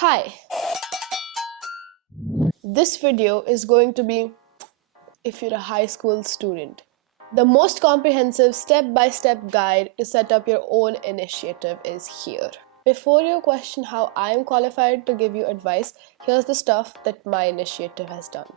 Hi, this video is going to be if you're a high school student. The most comprehensive step-by-step guide to set up your own initiative is here. Before you question how I am qualified to give you advice, here's the stuff that my initiative has done.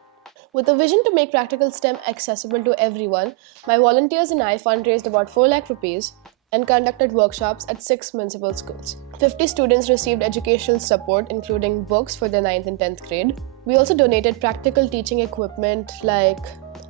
With a vision to make practical STEM accessible to everyone, my volunteers and I fundraised about 4 lakh rupees and conducted workshops at 6 municipal schools. 50 students received educational support, including books for their 9th and 10th grade. We also donated practical teaching equipment like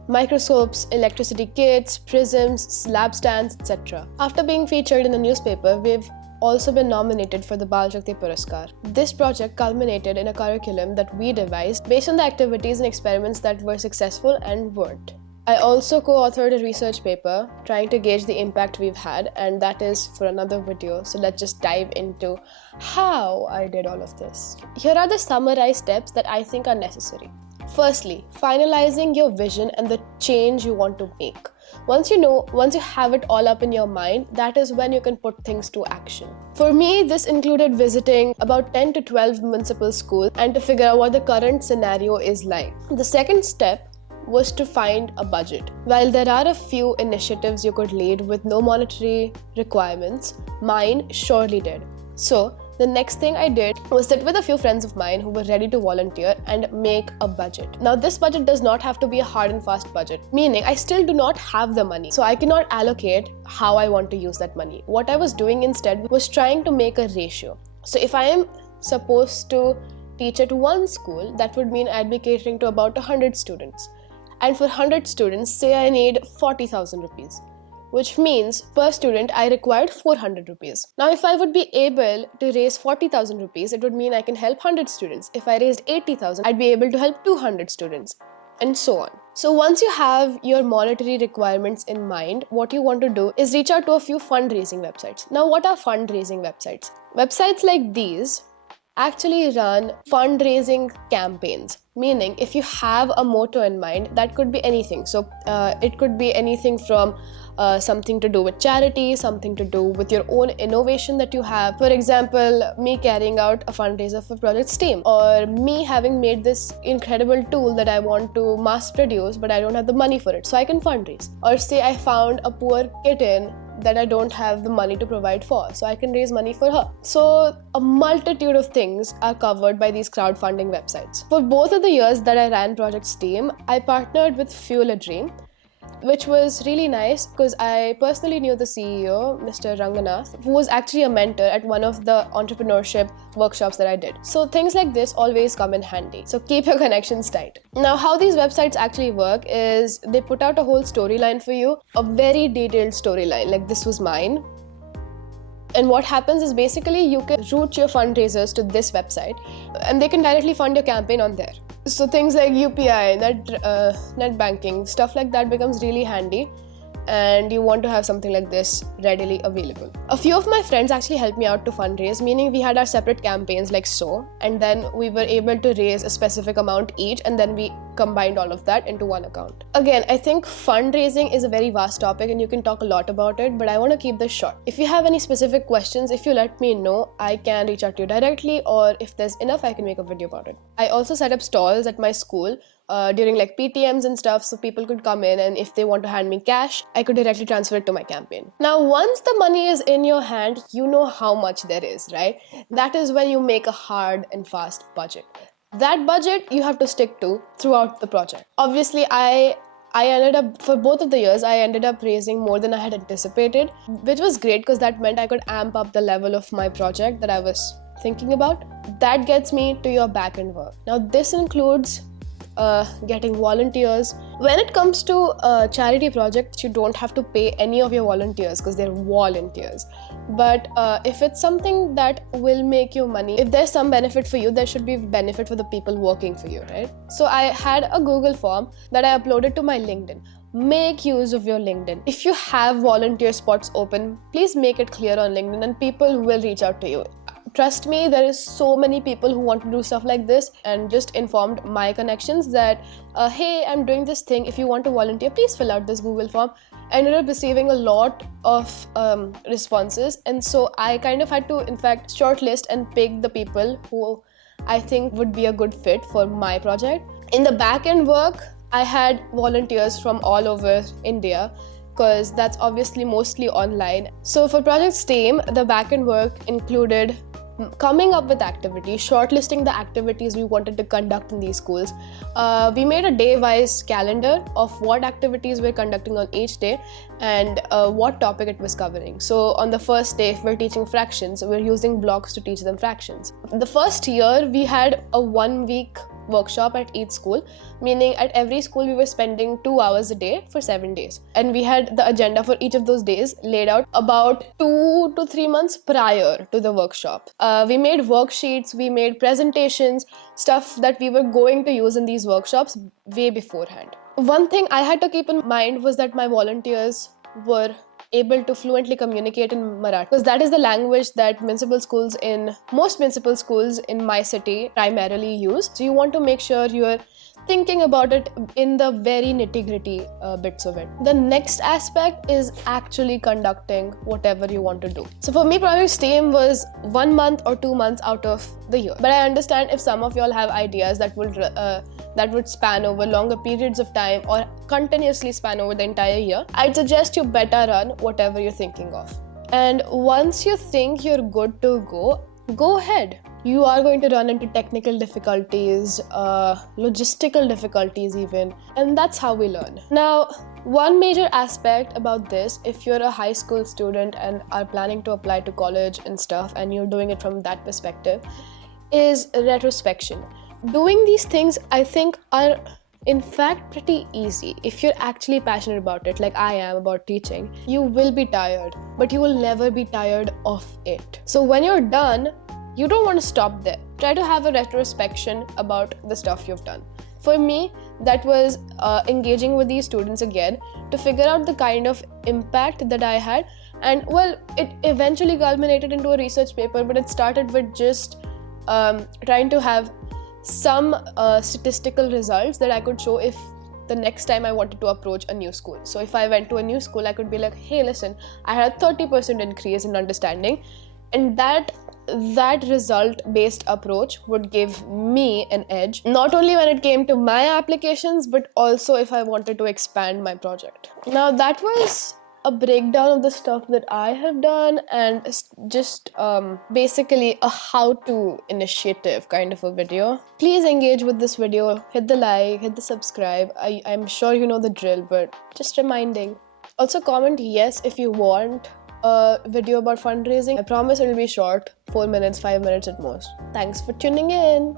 microscopes, electricity kits, prisms, lab stands, etc. After being featured in the newspaper, we've also been nominated for the Bal Shakti Puraskar. This project culminated in a curriculum that we devised based on the activities and experiments that were successful and weren't. I also co-authored a research paper trying to gauge the impact we've had, and that is for another video, so let's just dive into how I did all of this. Here are the summarized steps that I think are necessary. Firstly, finalizing your vision and the change you want to make. Once you have it all up in your mind, that is when you can put things to action. For me, this included visiting about 10 to 12 municipal schools and to figure out what the current scenario is like. The second step was to find a budget. While there are a few initiatives you could lead with no monetary requirements, mine surely did. So, the next thing I did was sit with a few friends of mine who were ready to volunteer and make a budget. Now, this budget does not have to be a hard and fast budget, meaning I still do not have the money, so I cannot allocate how I want to use that money. What I was doing instead was trying to make a ratio. So if I am supposed to teach at one school, that would mean I'd be catering to about 100 students. And for 100 students, say I need 40,000 rupees. Which means per student I required 400 rupees. Now if I would be able to raise 40,000 rupees, it would mean I can help 100 students. If I raised 80,000, I'd be able to help 200 students, and so on. So once you have your monetary requirements in mind, what you want to do is reach out to a few fundraising websites. Now what are fundraising websites? Websites like these actually run fundraising campaigns, meaning if you have a motto in mind, that could be anything. So it could be anything from something to do with charity, something to do with your own innovation that you have. For example, me carrying out a fundraiser for Project STEAM, or me having made this incredible tool that I want to mass produce but I don't have the money for it, so I can fundraise. Or say I found a poor kitten that I don't have the money to provide for, so I can raise money for her. So a multitude of things are covered by these crowdfunding websites. For both of the years that I ran Project STEAM, I partnered with Fueladream, which was really nice because I personally knew the CEO, Mr. Ranganath, who was actually a mentor at one of the entrepreneurship workshops that I did. So things like this always come in handy. So keep your connections tight. Now, how these websites actually work is they put out a whole storyline for you, a very detailed storyline, like this was mine. And what happens is basically you can route your fundraisers to this website and they can directly fund your campaign on there. So things like UPI, net banking, stuff like that becomes really handy, and you want to have something like this readily available. A few of my friends actually helped me out to fundraise, meaning we had our separate campaigns like so, and then we were able to raise a specific amount each, and then we combined all of that into one account. Again, I think fundraising is a very vast topic and you can talk a lot about it, but I want to keep this short. If you have any specific questions, if you let me know, I can reach out to you directly, or if there's enough, I can make a video about it. I also set up stalls at my school during like PTMs and stuff, so people could come in, and if they want to hand me cash, I could directly transfer it to my campaign. Now, once the money is in your hand, you know how much there is, right? That is when you make a hard and fast budget. That budget you have to stick to throughout the project. Obviously, I ended up, for both of the years, I ended up raising more than I had anticipated, which was great because that meant I could amp up the level of my project that I was thinking about. That gets me to your back-end work. Now, this includes getting volunteers. When it comes to charity projects, you don't have to pay any of your volunteers because they're volunteers. But if it's something that will make you money, if there's some benefit for you, there should be benefit for the people working for you, right? So I had a Google form that I uploaded to my LinkedIn. Make use of your LinkedIn. If you have volunteer spots open, please make it clear on LinkedIn and people will reach out to you. trust me, there is so many people who want to do stuff like this, and just informed my connections that hey, I'm doing this thing, if you want to volunteer, please fill out this Google form. I ended up receiving a lot of responses, and so I kind of had to, in fact, shortlist and pick the people who I think would be a good fit for my project. In the back-end work, I had volunteers from all over India, because that's obviously mostly online. So for Project STEAM, the back-end work included coming up with activities, shortlisting the activities we wanted to conduct in these schools. We made a day-wise calendar of what activities we're conducting on each day and what topic it was covering. So on the first day, if we're teaching fractions, we're using blocks to teach them fractions. The first year, we had a 1-week workshop at each school, meaning at every school we were spending 2 hours a day for 7 days, and we had the agenda for each of those days laid out about 2 to 3 months prior to the workshop. We made worksheets, we made presentations, stuff that we were going to use in these workshops way beforehand. One thing I had to keep in mind was that my volunteers were able to fluently communicate in Marathi, because that is the language that most municipal schools in my city primarily use. So you want to make sure you're thinking about it in the very nitty-gritty bits of it. The next aspect is actually conducting whatever you want to do. So for me, Project STEAM was 1 month or 2 months out of the year. But I understand if some of y'all have ideas that would span over longer periods of time or continuously span over the entire year, I'd suggest you better run whatever you're thinking of. And once you think you're good to go ahead. You are going to run into technical difficulties, logistical difficulties even, and that's how we learn. Now, one major aspect about this, if you're a high school student and are planning to apply to college and stuff, and you're doing it from that perspective, is retrospection. Doing these things, I think, are in fact pretty easy if you're actually passionate about it, like I am about teaching. You will be tired, but you will never be tired of it. So when you're done, you don't want to stop there. Try to have a retrospection about the stuff you've done. For me, that was engaging with these students again to figure out the kind of impact that I had. And well, it eventually culminated into a research paper, but it started with just trying to have some statistical results that I could show if the next time I wanted to approach a new school. So if I went to a new school, I could be like, hey, listen, I had a 30% increase in understanding, and that result-based approach would give me an edge, not only when it came to my applications, but also if I wanted to expand my project. Now, that was a breakdown of the stuff that I have done, and just basically a how-to initiative kind of a video. Please engage with this video, hit the like, hit the subscribe. I'm sure you know the drill, but just reminding. Also comment yes if you want a video about fundraising. I promise it'll be short, 4 minutes, 5 minutes at most. Thanks for tuning in.